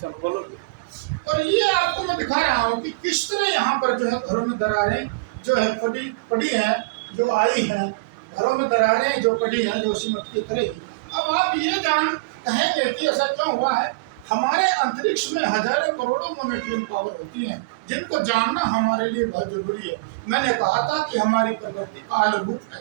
चलो बोलो। और ये आपको मैं दिखा रहा हूँ कि किस तरह यहाँ पर जो है घरों में दरारें जो है पड़ी पड़ी हैं, जो आई हैं, घरों में दरारें जो पड़ी हैं, जो सीमेंट की तरह ही। अब आप ये जान कहेंगे कि ऐसा क्यों हुआ है। हमारे अंतरिक्ष में हजारों करोड़ों मॉनिटरिंग पावर होती हैं, जिनको जानना हमारे लिए बहुत जरूरी है। मैंने कहा था कि हमारी प्रकृति काल रूप है।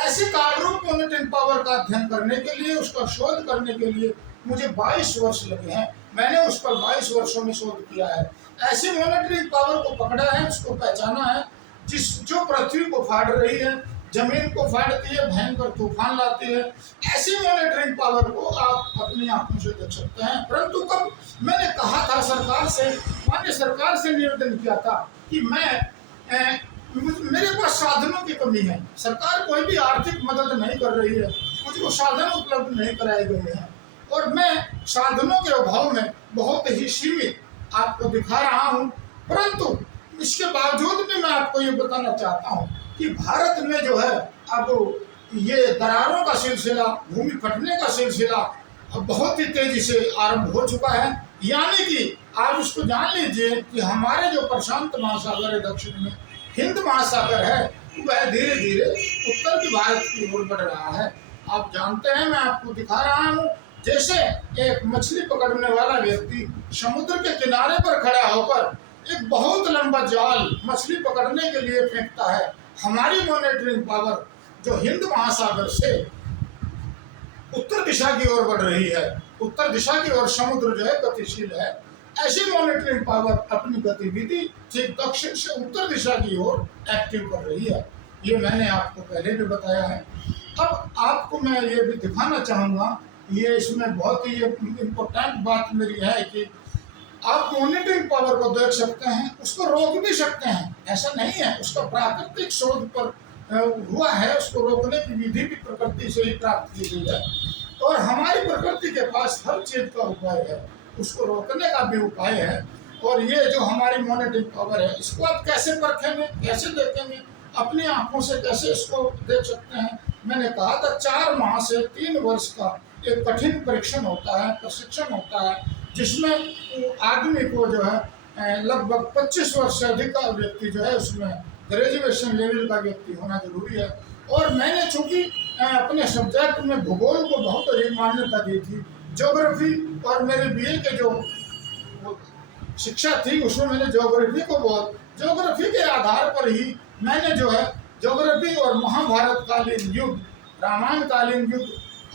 ऐसे काल रूप मॉनिटरिंग पावर का अध्ययन करने के लिए, उसका शोध करने के लिए मुझे 22 वर्ष लगे हैं। मैंने उस पर 22 वर्षों में शोध किया है। ऐसी मॉनिटरिंग पावर को पकड़ा है, उसको पहचाना है, जो पृथ्वी को फाड़ रही है, जमीन को फाड़ती है, भयंकर तूफान लाती है। ऐसी मॉनिटरिंग पावर को आप अपनी आंखों से देख सकते हैं। परंतु कब मैंने कहा था सरकार से, माननीय सरकार से निवेदन किया था कि मेरे पास साधनों की कमी है। सरकार कोई भी आर्थिक मदद नहीं कर रही है, मुझको साधन उपलब्ध नहीं कराए गए हैं और मैं साधनों के अभाव में बहुत ही सीमित आपको दिखा रहा हूं। परंतु इसके बावजूद भी मैं आपको ये बताना चाहता हूं कि भारत में जो है अब ये दरारों का सिलसिला, भूमि फटने का सिलसिला अब बहुत ही तेजी से आरंभ हो चुका है। यानी कि आप इसको जान लीजिए कि हमारे जो प्रशांत महासागर है, दक्षिण में हिंद महासागर है, वह धीरे धीरे उत्तर की भारत की ओर बढ़ रहा है। आप जानते हैं, मैं आपको दिखा रहा हूँ, जैसे एक मछली पकड़ने वाला व्यक्ति समुद्र के किनारे पर खड़ा होकर एक बहुत लंबा जाल मछली पकड़ने के लिए फेंकता है। हमारी मॉनिटरिंग पावर जो हिंद महासागर से उत्तर दिशा की ओर बढ़ रही है, उत्तर दिशा की ओर समुद्र जो है गतिशील है। ऐसी मॉनिटरिंग पावर अपनी गतिविधि ठीक दक्षिण से उत्तर दिशा की ओर एक्टिव कर रही है। ये मैंने आपको पहले भी बताया है। अब आपको मैं ये भी दिखाना चाहूँगा, ये इसमें बहुत ही इम्पोर्टेंट बात मेरी है कि आप मॉनिटरिंग पावर को देख सकते हैं, उसको रोक भी सकते हैं, ऐसा नहीं है। उसका प्राकृतिक शोध पर हुआ है, उसको रोकने की विधि भी प्रकृति से ही प्राप्त की गई है और हमारी प्रकृति के पास हर चीज का उपाय है, उसको रोकने का भी उपाय है। और ये जो हमारी मॉनिटरिंग पावर है, इसको आप कैसे परखेंगे, कैसे देखेंगे, अपनी आंखों से कैसे इसको देख सकते हैं। मैंने कहा था 4 माह से 3 वर्ष का एक कठिन परीक्षण होता है, प्रशिक्षण होता है, जिसमें आदमी को जो है लगभग 25 वर्ष से अधिक का व्यक्ति जो है उसमें ग्रेजुएशन लेवल का व्यक्ति होना जरूरी है। और मैंने चूंकि अपने सब्जेक्ट में भूगोल को बहुत अधिक मान्यता दी थी, ज्योग्राफी और मेरे बीए के जो शिक्षा थी उसमें मैंने ज्योग्राफी को ज्योग्राफी के आधार पर ही मैंने जो है ज्योग्राफी और महाभारत कालीन युग, रामायण कालीन युग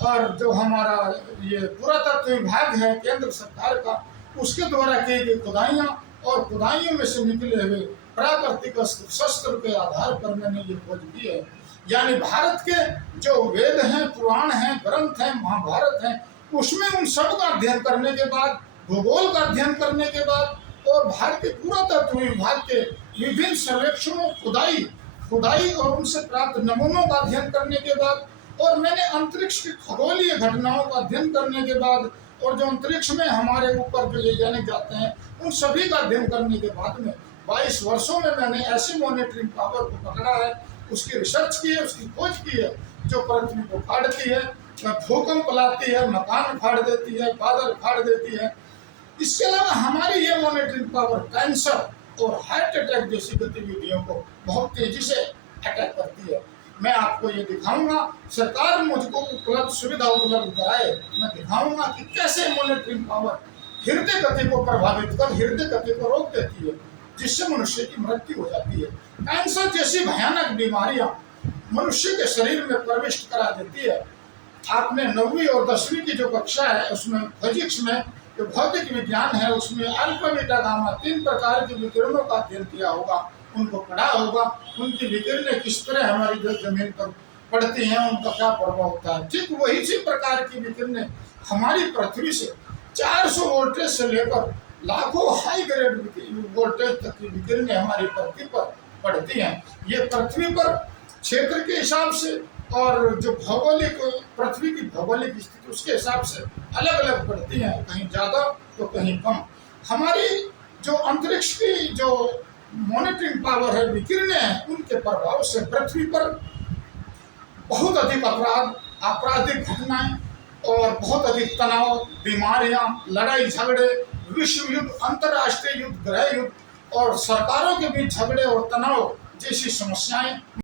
और जो हमारा ये पुरातत्व विभाग है केंद्र सरकार का, उसके द्वारा की गई खुदाइयाँ और खुदाइयों में से निकले हुए प्राकृतिक शस्त्र के आधार पर मैंने ये खोज की है। यानी भारत के जो वेद हैं, पुराण हैं, ग्रंथ हैं, महाभारत हैं, उसमें उन सब का अध्ययन करने के बाद, भूगोल का अध्ययन करने के बाद और भारतीय पुरातत्व विभाग के विभिन्न सर्वेक्षणों, खुदाई और उनसे प्राप्त नमूनों का अध्ययन करने के बाद और मैंने अंतरिक्ष की खगोलीय घटनाओं का अध्ययन करने के बाद और जो अंतरिक्ष में हमारे ऊपर जो वैज्ञानिक जाते हैं उन सभी का अध्ययन करने के बाद में 22 वर्षों में मैंने ऐसी मॉनिटरिंग पावर को पकड़ा है, उसकी रिसर्च की है, उसकी खोज की है, जो पृथ्वी को फाड़ती है, भूकंप लाती है, मकान फाड़ देती है, बादल फाड़ देती है। इसके अलावा हमारी ये मॉनिटरिंग पावर कैंसर और हार्ट अटैक जैसी गतिविधियों को बहुत तेजी से अटैक करती है। मैं आपको ये दिखाऊंगा, सरकार मुझको सुविधा उपलब्ध कराए, मैं दिखाऊंगा कि कैसे मॉनिटरिंग पावर हृदय गति को प्रभावित कर हृदय गति को रोक देती है, जिससे मनुष्य की मृत्यु हो जाती है। कैंसर जैसी भयानक बीमारियां मनुष्य के शरीर में प्रविष्ट करा देती है। आपने 9वीं और 10वीं की जो कक्षा है उसमें फिजिक्स में जो भौतिक विज्ञान है उसमें अल्फा बीटा गामा 3 प्रकार की विकिरणों का अध्ययन किया होगा, उनको पढ़ा होगा, उनकी विकिरणें किस तरह हमारी जमीन पर पड़ती हैं, उनका क्या प्रभाव होता है। ठीक वही सी प्रकार की विकिरणें हमारी पृथ्वी से 400 वोल्टेज से लेकर लाखों हाई ग्रेड वोल्टेज तक की विकिरणें हमारी पृथ्वी पर पड़ती हैं। ये पृथ्वी पर क्षेत्र के हिसाब से और जो भौगोलिक पृथ्वी की भौगोलिक स्थिति उसके हिसाब से अलग अलग पड़ती हैं, कहीं ज़्यादा तो कहीं कम। हमारी जो अंतरिक्ष की जो मॉनिटरिंग पावर है, विकिरणें हैं, उनके प्रभाव से पृथ्वी पर बहुत अधिक आपराधिक घटनाएं और बहुत अधिक तनाव, बीमारियां, लड़ाई झगड़े, विश्व युद्ध, अंतर्राष्ट्रीय युद्ध, गृह युद्ध और सरकारों के बीच झगड़े और तनाव जैसी समस्याएं